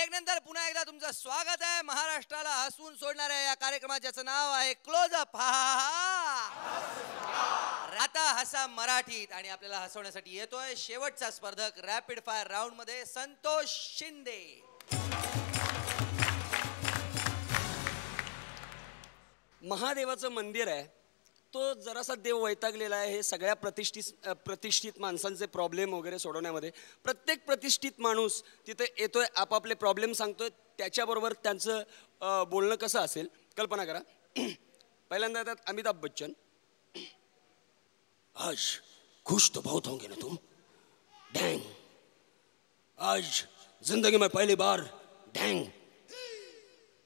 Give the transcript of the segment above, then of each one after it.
Break नंतर पुन्हा एकदा तुमचं स्वागत आहे. महाराष्ट्राला हसवून सोडणाऱ्या या कार्यक्रमाचं नाव आहे क्लोजअप. आता हसा मराठीत आणि आपल्याला हसवण्यासाठी येतोय शेवटचा स्पर्धक रॅपिड फायर राऊंड मध्ये संतोष शिंदे. महादेवाचं मंदिर आहे, तो जरासा देव वैतागलेला आहे. हे सगळ्या प्रतिष्ठित माणसांचे प्रॉब्लेम वगैरे सोडवण्यामध्ये प्रत्येक प्रतिष्ठित माणूस तिथे येतोय, आपापले प्रॉब्लेम सांगतोय. त्याच्याबरोबर त्यांचं बोलणं कसं असेल कल्पना करा. पहिल्यांदा येतात अमिताभ बच्चन. आज खुश तो बहुत होंगे ना तुम, डैंग. आज जिंदगी में पहली बार डैंग,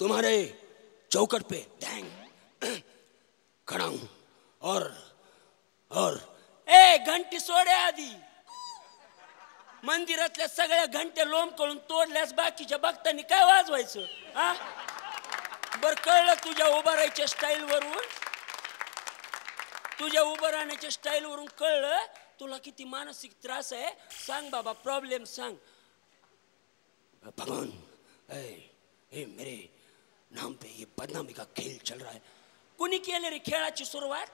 तुम्हारे चौकट पे डैंग खड़ा हूं. और ए घंटी सोडे आधी. मंदिरातल्या सगळ्या घंट्या लोंबकळून तोडल्यास बाकीच्या भक्तांनी काय वाजवायचं? हा बर कळलं तुझ्या उभा राहायच्या स्टाईल वरून, तुझ्या उभं राहण्याच्या स्टाईल वरून कळलं तुला किती मानसिक त्रास आहे. सांग बाबा, प्रॉब्लेम सांग. भगवान ए मेरे नाम पे ये बदनामी का खेल चल रहा है. कुणी केले रे खेळाची सुरुवात?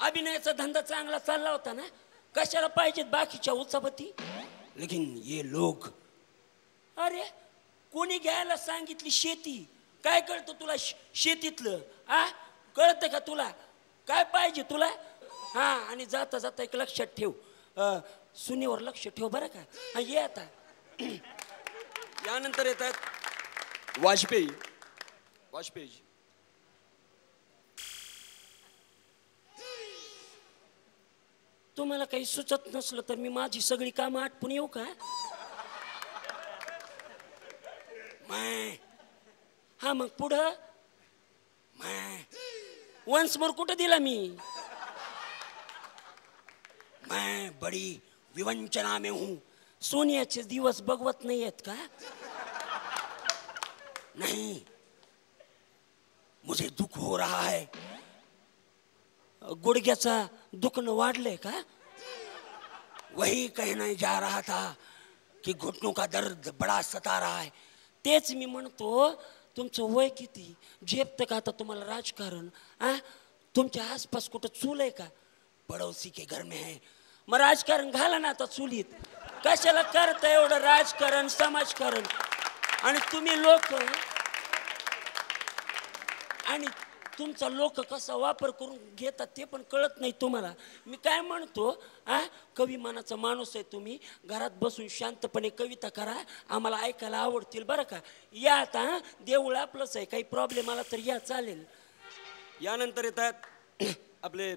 अभिनयाचा धंदा चांगला चालला होता ना, कशाला पाहिजेत बाकीच्या उचापती? लेकिन ये लोग, अरे कोणी घ्यायला सांगितली शेती? काय कळतं तुला शेतीतलं? आ कळतं का तुला काय पाहिजे तुला? हा आणि जाता जाता एक लक्षात ठेव, सुनेवर लक्ष ठेव बरं का. हा ये आता. यानंतर येतात वाजपेयी. तुम्हाला काही सुचत नसलं तर मी माझी सगळी कामं आटपून येऊ का? हा मग पुढं वन्स मोर कुठं दिला मी? मैं बड़ी विवंचना में हूं. सोनियाचे दिवस बघवत नाही आहेत का? नहीं, मुझे दुख हो रहा है. गुडघ्याचा दुखणं वाढलंय का? वही कहने जा रहा था कि घुटनों का दर्द बड़ा सता रहा है. तेच मी म्हणतो, तुमचं वय किती? झेपतं का आता तुम्हाला राजकारण? तुमच्या आसपास कुठं चूल आहे का? पड़ोसी के घर में है. मग राजकारण घाला ना आता चुलीत. कशाला करता एवढं राजकारण समाजकारण? आणि तुम्ही लोक, आणि तुमचा लोक कसा वापर करून घेतात ते पण कळत नाही तुम्हाला. मी काय म्हणतो, कवी मनाचा माणूस आहे तुम्ही. घरात बसून शांतपणे कविता करा, आम्हाला ऐकायला आवडतील बरं का. या आता, देऊळ आपलंच आहे, काही प्रॉब्लेम आला तर या चालेल. यानंतर येतात आपले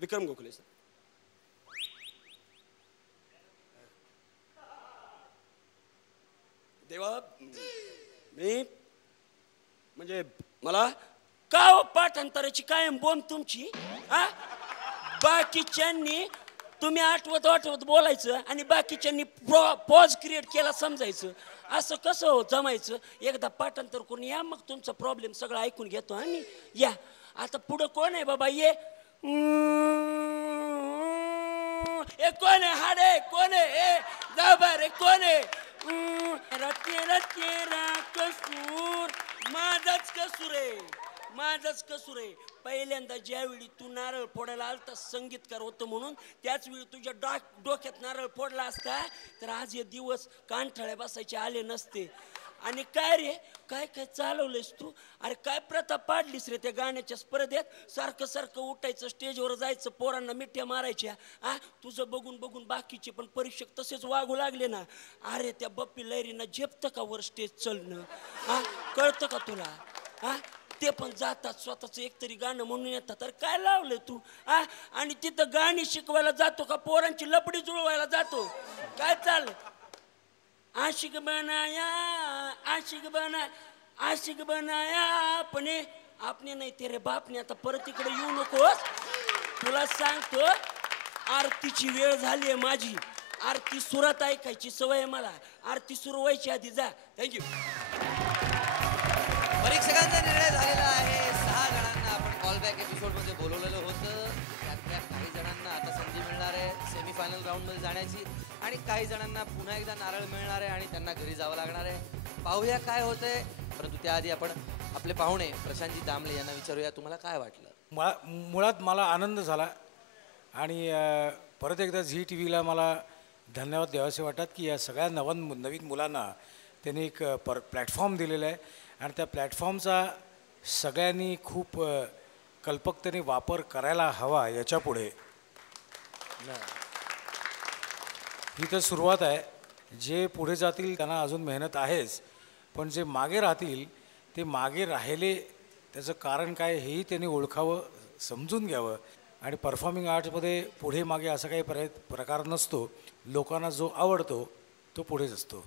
विक्रम गोखले सर. देवा, मी म्हणजे मला का हो पाठांतराची कायम बोंब तुमची? बाकीच्यांनी तुम्ही आठवत बोलायचं आणि बाकीच्यांनी पॉज क्रिएट केला समजायचं. असं कसं हो जमायचं? एकदा पाठांतर करून या, मग तुमचा प्रॉब्लेम सगळं ऐकून घेतो आम्ही. या आता पुढं कोण आहे बाबा? ये कोण आहे? हाडे कोण आहे? जाबर आहे कोण आहे? कसूर माझाच कसूर आहे. पहिल्यांदा ज्यावेळी तू नारळ फोडायला आलता संगीतकार होतं म्हणून, त्याच वेळी तुझ्या डोक्यात नारळ फोडला असता तर आज हे दिवस कानठळ्या बसायचे आले नसते. आणि काय रे, काय चालवलंयस तू? अरे काय प्रथा पाडलीस रे त्या गाण्याच्या स्पर्धेत? सारखं उठायचं, स्टेजवर जायचं, पोरांना मिठ्या मारायच्या. तुझं बघून बाकीचे पण परीक्षक तसेच वागू लागले ना. अरे त्या बप्पी लहरींना झेपतं का वर स्टेज चढणं? कळतं का तुला? ते पण जातात स्वतःच एकतरी गाणं म्हणून येतात. तर काय लावलंय तू? आणि तिथं गाणी शिकवायला जातो का पोरांची लपडी जुळवायला जातो? काय चाललं? आशिक बनाया आपने नाही तेरे बापने. आता परत इकडे येऊ नकोस, तुला सांगतो. आरतीची वेळ झाली आहे माझी. आरती सुरात ऐकायची सवय आहे मला. आरती सुरू व्हायची आधी जा. थँक्यू. परीक्षकांचा निर्णय झालेला आहे. 6 जणांना आपण कॉलबॅक एपिसोडमध्ये बोलवलेलं होतं. त्यातल्या काही जणांना आता संधी मिळणार आहे सेमीफायनल राऊंडमध्ये जाण्याची. आणि काही जणांना पुन्हा एकदा नारळ मिळणार आहे आणि त्यांना घरी जावं लागणार आहे. पाहूया काय होतंय. परंतु त्याआधी आपण आपले पाहुणे प्रशांतजी दामले यांना विचारूया, तुम्हाला काय वाटलं? मुळात मला आनंद झाला आणि परत एकदा झी टी व्हीला मला धन्यवाद द्यावेसे वाटतात की या सगळ्या नवीन मुलांना त्यांनी एक प्लॅटफॉर्म दिलेला आहे आणि त्या प्लॅटफॉर्मचा सगळ्यांनी खूप कल्पकतेने वापर करायला हवा. याच्यापुढे ही तर सुरुवात आहे. जे पुढे जातील त्यांना अजून मेहनत आहेच, पण जे मागे राहतील ते मागे राहिले त्याचं कारण काय हेही त्यांनी ओळखावं, समजून घ्यावं. आणि परफॉर्मिंग आर्ट्समध्ये पुढे मागे असा काही प्रकार नसतो. लोकांना जो आवडतो तो पुढेच असतो.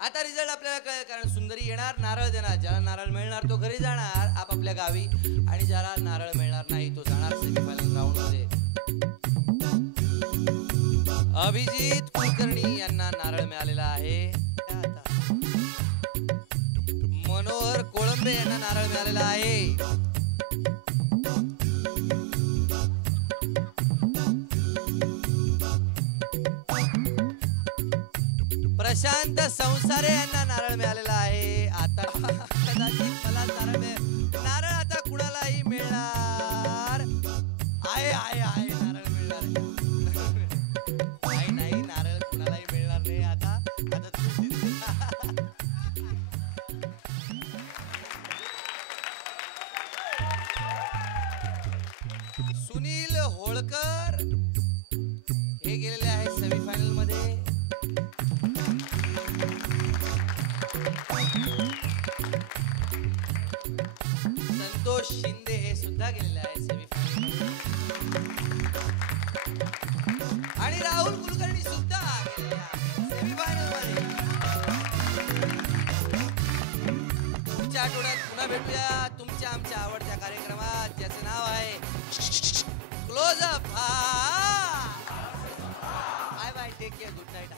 आता रिझल्ट आपल्याला कळेल, कारण सुंदरी येणार, नारळ देणार. ज्याला नारळ मिळणार तो घरी जाणार आपापल्या गावी, आणि ज्याला नारळ मिळणार नाही तो जाणार सेमीफायनल राऊंड मध्ये. अभिजित कुलकर्णी यांना नारळ मिळालेला आहे. मनोहर कोळंबे यांना नारळ मिळालेला आहे. प्रशांत संसारे यांना नारळ मिळालेला आहे. आता कदाचित मला नारळ आता कुणालाही मिळणार आहे नारळ मिळणार नाही नारळ कुणालाही मिळणार नाही. आता सुनील होळकर हे गेलेले आहेत सेमीफायनल मध्ये. संतोष शिंदे हे सुद्धा गेलेले आहेत सेमीफायनल. आणि राहुल कुलकर्णी सुद्धा सेमीफायनल मध्ये. पुढच्या आठवड्यात पुन्हा भेटूया तुमच्या आमच्या आवडत्या कार्यक्रमात, ज्याचे नाव आहे close up. Bye bye, take care, good night.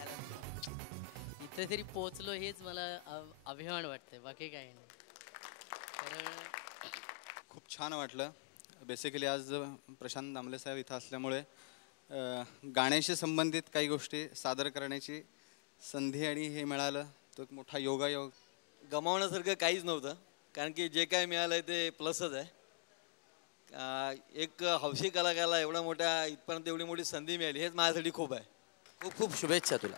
इथे तरी पोहोचलो हेच मला अभिमान वाटतंय, बाकी काही नाही. खूप छान वाटलं. बेसिकली आज प्रशांत दामले साहेब इथं असल्यामुळे गाण्याशी संबंधित काही गोष्टी सादर करण्याची संधी आणि हे मिळालं, तो एक मोठा योगायोग. गमावण्यासारखं काहीच नव्हतं, कारण की जे काय मिळालं ते प्लसच आहे. एक हौशी कलाकाराला एवढ्या मोठ्या इथपर्यंत एवढी मोठी संधी मिळाली हेच माझ्यासाठी खूप आहे. खूप खूप शुभेच्छा तुला.